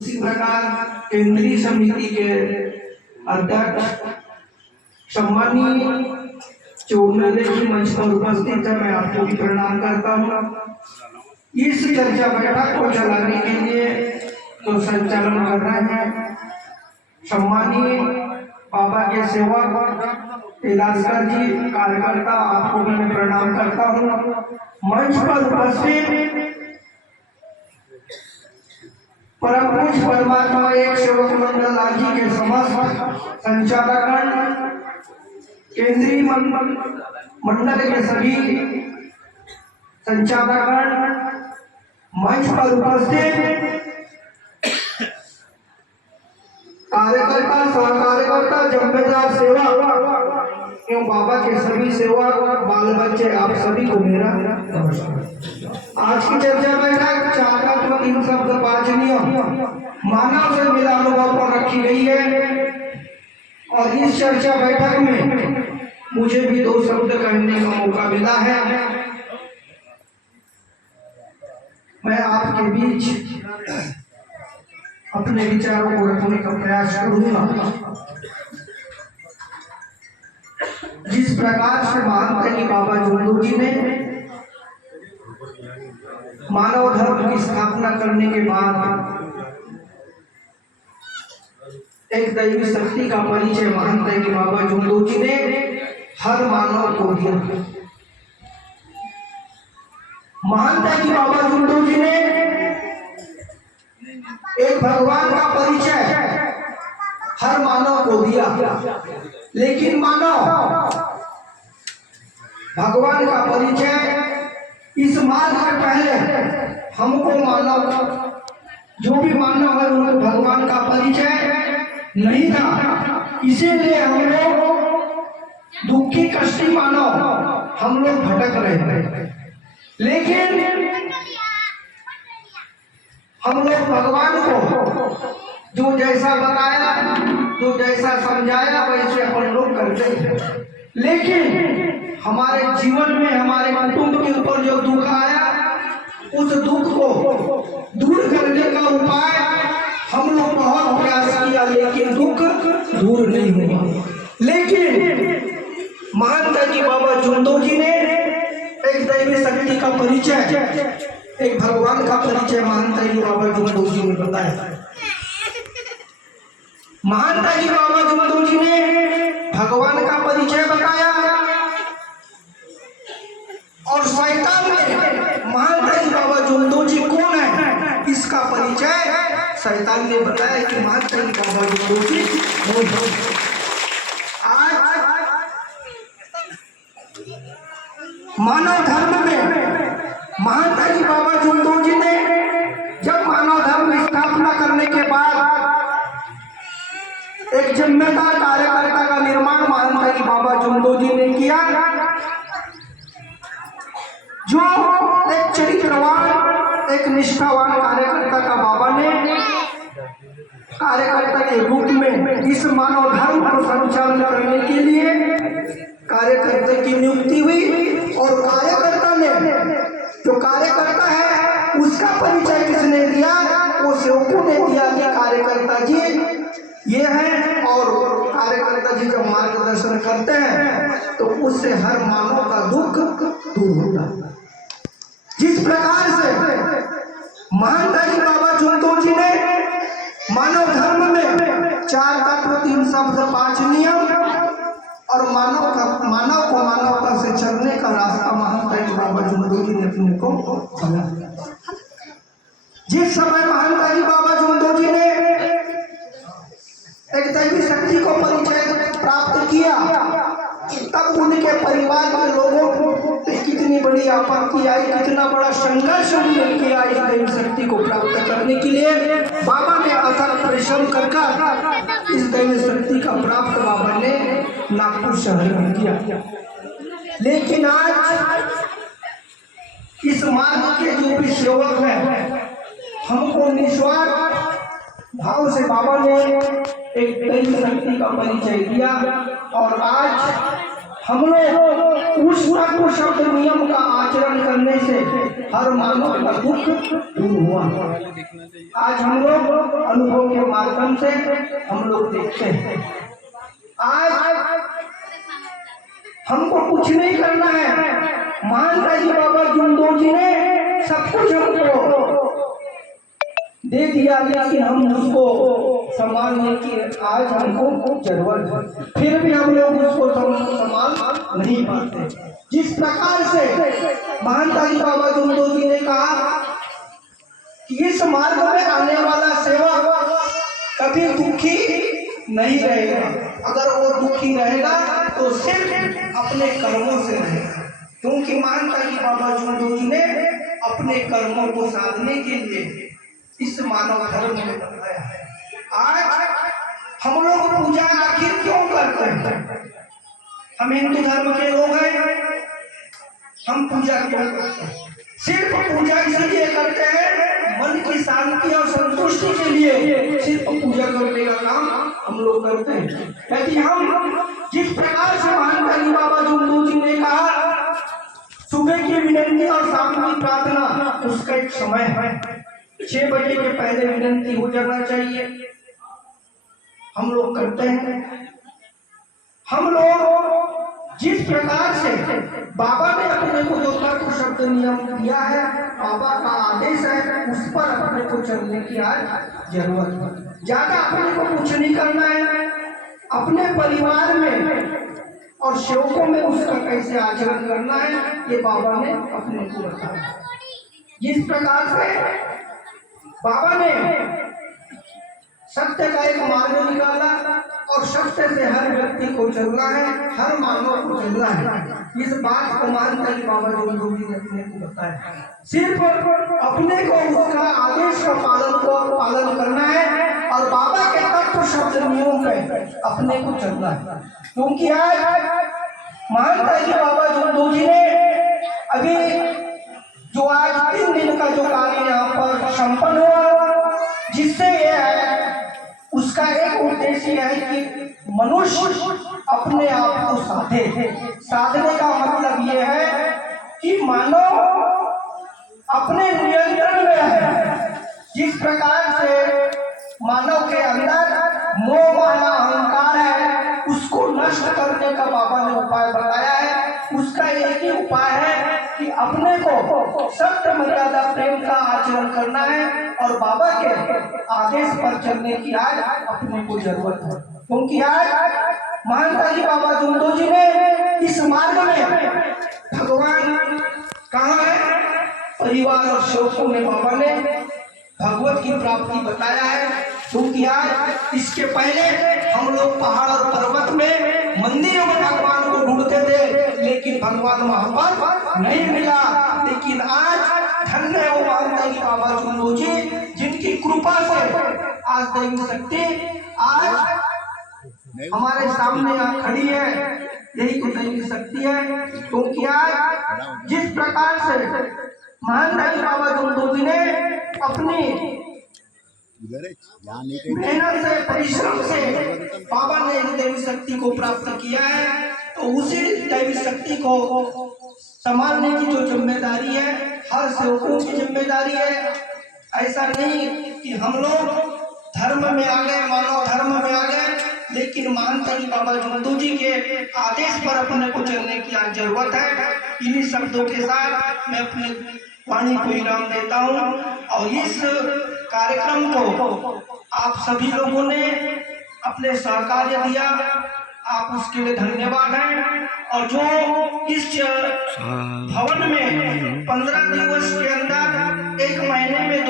इसी प्रकार केंद्रीय समिति के अध्यक्ष सम्मानीय चोरनले की मंच पर उपस्थित है, मैं आपको भी प्रणाम करता हूँ। इस चर्चा बैठक को चलाने के लिए तो संचालन कर रहे हैं सम्मानीय बाबा के सेवक इलासकर जी, कार्यकर्ता, आपको भी मैं प्रणाम करता हूँ। मंच पर उपस्थित परम पूज्य परमात्मा एक सेवक मंडल लाजी के समस्त संचालकगण, केंद्रीय मंडल के सभी संचालकगण, मंच पर उपस्थित कार्यकर्ता, सहकार्यकर्ता, जिम्मेदार सेवक एवं बाबा के सभी सेवक, बाल बच्चे, आप सभी को मेरा नमस्कार। आज की चर्चा बैठक 4 तत्व 3 शब्द 5 नियम मानव से मिला अनुभव पर रखी गई है और इस चर्चा बैठक में मुझे भी 2 शब्द कहने का मौका मिला है। मैं आपके बीच अपने विचारों को रखने का प्रयास करूंगा। जिस प्रकार से महान कली बाबा जुंदू जी ने मानव धर्म की स्थापना करने के बाद एक दैवी शक्ति का परिचय महान कली बाबा जुंदू जी ने हर मानव को दिया। महान कली बाबा जुंदू जी ने एक भगवान का परिचय हर मानव को दिया, लेकिन मानव भगवान का परिचय इस मार्ग से पहले हमको मानव, जो भी मानव है उनको भगवान का परिचय नहीं था। इसीलिए हम लोग दुखी कष्टी मानव, हम लोग भटक रहे थे। लेकिन हम लोग भगवान को जो जैसा बताया, जो जैसा समझाया, वैसे अपन लोग करते थे। लेकिन हमारे जीवन में, हमारे कुटुंब के ऊपर जो दुख आया, उस दुख को दूर करने का उपाय हम लोग बहुत प्रयास किया, लेकिन दुख दूर नहीं हुआ। लेकिन महान कली बाबा जुंदू जी ने एक दैवी शक्ति का परिचय, एक भगवान का परिचय महान कली बाबा जुंदू जी ने बताया। महान कली बाबा जुंदू जी ने भगवान का परिचय बताया और शैतान ने महान कली बाबा जुंदू जी कौन है इसका परिचय शैतान ने बताया कि महान कली बाबा जुंदू जी कौन है। आज मानव धर्म में महान कली बाबा जुंदू जी ने जब मानव धर्म की स्थापना करने के बाद एक जिम्मेदार कार्यकर्ता का निर्माण महान कली बाबा जुंदू जी ने किया, जो एक चरित्रवान, एक निष्ठावान कार्यकर्ता का बाबा ने कार्यकर्ता के रूप में इस मानव धर्म को संचालन करने के लिए कार्यकर्ता की नियुक्ति हुई। और कार्यकर्ता ने, जो कार्यकर्ता है उसका परिचय किसने दिया? वो सेवकों ने दिया कि कार्यकर्ता जी ये है। और कार्यकर्ता जी जब मार्गदर्शन करते हैं तो उससे हर मानव का दुख दूर होता है। जिस प्रकार से महान कली बाबा जुंदू जी ने मानव धर्म में 4 तत्व 3 शब्द 5 नियम और मानव को मानवता से चलने का रास्ता महान कली बाबा जुंदू जी ने अपने को बनाया। जिस समय महान कली बाबा जुंदू जी ने एक दैवी शक्ति को परिचय प्राप्त किया, तब उनके परिवार के लोगों पे कितनी बड़ी आपत्ति आई, कितना बड़ा संघर्ष किया इस दैवी शक्ति को प्राप्त करने के लिए। बाबा ने अथक परिश्रम कर इस दैवी शक्ति का प्राप्त बाबा ने नागपुर शहर में किया। लेकिन आज इस मार्ग के जो भी सेवक हैं, हमको निस्वार्थ भाव से बाबा ने एक दैवी शक्ति का परिचय दिया और आज हम लोग उस तत्व शब्द नियम का आचरण करने से हर मानव का दुख दूर हुआ। आज हम लोग अनुभव के माध्यम से हम लोग देखते हैं, आज हमको कुछ नहीं करना है, महानता जी बाबा जुमदो जी ने सब कुछ हमको दे दिया, लेकिन हम उसको संभालने की आज हमको जरूरत है, फिर भी हम लोग उसको संभाल नहीं पाते। जिस प्रकार से महानता जी बाबा जुमदो जी ने कहा कि इस मार्ग में आने वाला सेवक कभी दुखी नहीं रहेगा, अगर वो दुखी रहेगा तो सिर्फ अपने कर्मों से रहेगा, क्योंकि महानता जी बाबा जुमदो जी ने अपने कर्मों को साधने के लिए इस मानव धर्म में बताया है। आज हम लोग पूजा आखिर क्यों करते हैं? हम हिंदू धर्म के लोग हैं, हम पूजा क्यों करते हैं? सिर्फ पूजा इसलिए करते हैं मन की शांति और संतुष्टि के लिए, सिर्फ पूजा करने का काम हम लोग करते हैं। यदि हम जिस प्रकार से महानता जी बाबा जुमदो जी ने कहा सुबह की विनती और शाम की प्रार्थना, उसका एक समय है, 6 बजे के पहले विनती हो जाना चाहिए, हम लोग करते हैं। हम लोग जिस प्रकार से बाबा ने अपने को जो तत्व शब्द नियम दिया है, बाबा का आदेश है, उस पर अपने को चलने की आज जरूरत है। ज्यादा अपने को कुछ नहीं करना है, अपने परिवार में और सेवकों में उसका कैसे आचरण करना है, ये बाबा ने अपने को बताया। जिस प्रकार से बाबा ने सत्य का एक मार्ग निकाला और सत्य से हर व्यक्ति को चलना है, हर मानव को चलना है, इस बात को मानकर ही बाबा जुमदो जी ने अपने को बताया। सिर्फ अपने को उसका आदेश का पालन करना है और बाबा के तत्व शब्द नियम पे अपने को चलना है, क्योंकि आज महानता जी बाबा जुमदो जी ने अभी जो आज 3 दिन का जो कार्य यहाँ पर संपन्न हुआ, जिससे यह है उसका एक उद्देश्य है कि मनुष्य अपने आप को साधने का मतलब यह है कि मानव अपने नियंत्रण में है। जिस प्रकार से मानव के अंदर मोह माया अहंकार है, उसको नष्ट करने का बाबा ने उपाय बताया है। उसका एक ही उपाय है कि अपने को सत्य मर्यादा प्रेम का आचरण करना है और बाबा के आदेश पर चलने की आज अपने को जरूरत है, क्योंकि आज महानता जी बाबा जुमदो जी ने इस मार्ग में भगवान कहाँ है, परिवार और सेवकों में बाबा ने भगवत की प्राप्ति बताया है। क्योंकि आज इसके पहले हम लोग पहाड़ और पर्वत में मंदिरों में भगवान को ढूंढते थे, लेकिन भगवान वहां पर नहीं मिला। लेकिन आज धन्य है वो महानता जी बाबा जुमदो जी, जिनकी कृपा से आज दैवी शक्ति आज हमारे सामने यहाँ खड़ी है, यही तो दैवी शक्ति है। क्योंकि आज जिस प्रकार से महानता जी बाबा जुमदो जी ने अपनी मेहनत से परिश्रम से बाबा ने इस दैवी शक्ति को प्राप्त किया है, तो उसी दैवी शक्ति को संभालने की जो जिम्मेदारी है हर सेवकों की जिम्मेदारी है। ऐसा नहीं कि हम लोग धर्म में आ गए, मानव धर्म में आ गए, लेकिन महानता जी बाबा जुमदो जी के आदेश पर अपने को चलने की आज जरूरत है। इन्हीं शब्दों के साथ मैं अपने वाणी को इनाम देता हूँ और इस कार्यक्रम को आप सभी लोगों ने अपने सहकार्य दिया, आप उसके लिए धन्यवाद हैं। और जो इस भवन में 15 दिन